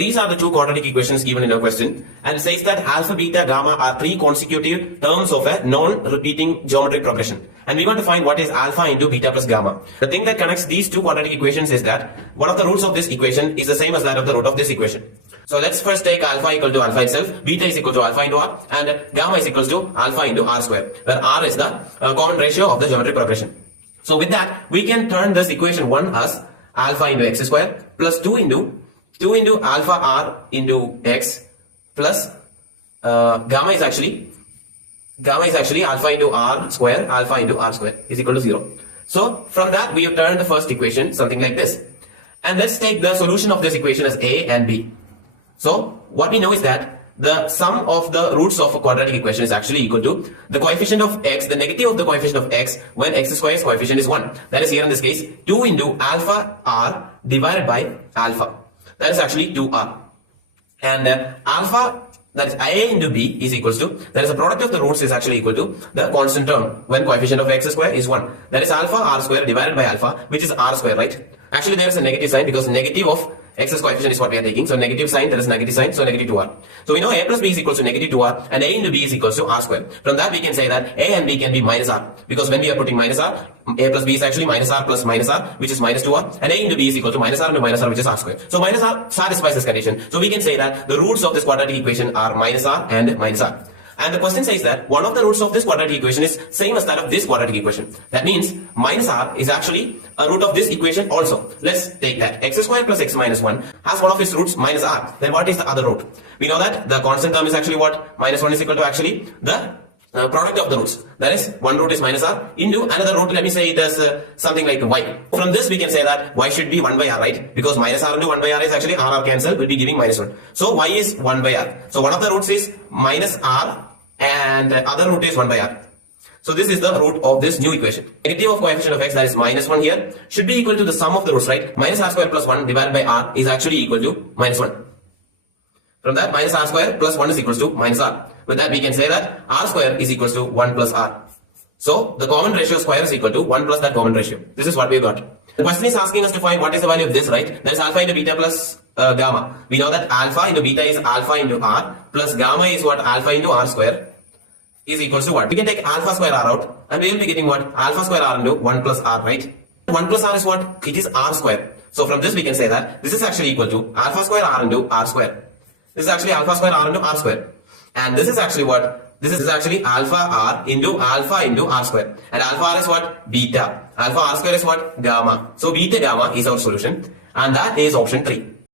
These are the two quadratic equations given in our question, and it says that alpha, beta, gamma are three consecutive terms of a non-repeating geometric progression. And we want to find what is alpha into beta plus gamma. The thing that connects these two quadratic equations is that one of the roots of this equation is the same as that of the root of this equation. So let's first take alpha equal to alpha itself, beta is equal to alpha into r, and gamma is equal to alpha into r square, where r is the common ratio of the geometric progression. So with that, we can turn this equation 1 as alpha into x square plus 2 into alpha r into x plus gamma is actually alpha into r square is equal to 0. So from that we have turned the first equation something like this. And let's take the solution of this equation as a and b. So what we know is that the sum of the roots of a quadratic equation is actually equal to the coefficient of x, the negative of the coefficient of x when x square's coefficient is 1. That is here in this case 2 into alpha r divided by alpha. That is actually 2r. And alpha, that is a into b, is equals to, that is the product of the roots is actually equal to the constant term when coefficient of x square is 1. That is alpha r square divided by alpha, which is r square, right? Actually there is a negative sign because negative of x's coefficient is what we are taking. So negative sign, there is negative sign, so negative 2r. So we know a plus b is equals to negative 2r and a into b is equals to r square. From that we can say that a and b can be minus r, because when we are putting minus r, a plus b is actually minus r plus minus r, which is minus 2r, and a into b is equal to minus r into minus r, which is r square. So minus r satisfies this condition. So we can say that the roots of this quadratic equation are minus r and minus r. And the question says that one of the roots of this quadratic equation is same as that of this quadratic equation. That means minus r is actually a root of this equation also. Let's take that. X square plus x minus 1 has one of its roots minus r. Then what is the other root? We know that the constant term is actually what? Minus 1 is equal to actually the product of the roots. That is, one root is minus r into another root, let me say it as something like y. From this we can say that y should be 1 by r, right? Because minus r into 1 by r is actually r cancel, will be giving minus 1. So y is 1 by r. So one of the roots is minus r and the other root is 1 by r. So this is the root of this new equation. Negative of coefficient of x, that is minus 1 here, should be equal to the sum of the roots, right? Minus r square plus 1 divided by r is actually equal to minus 1. From that, minus r square plus 1 is equals to minus r. With that we can say that r square is equals to 1 plus r. So the common ratio square is equal to 1 plus that common ratio. This is what we got. The question is asking us to find what is the value of this, right? That is alpha into beta plus gamma. We know that alpha into beta is alpha into r plus gamma is what? Alpha into r square is equals to what? We can take alpha square r out and we will be getting what? Alpha square r into 1 plus r, right? 1 plus r is what? It is r square. So from this we can say that this is actually equal to alpha square r into r square. This is actually alpha square r into r square. And this is actually what? This is actually alpha r into r square. And alpha r is what? Beta. Alpha r square is what? Gamma. So beta gamma is our solution. And that is option 3.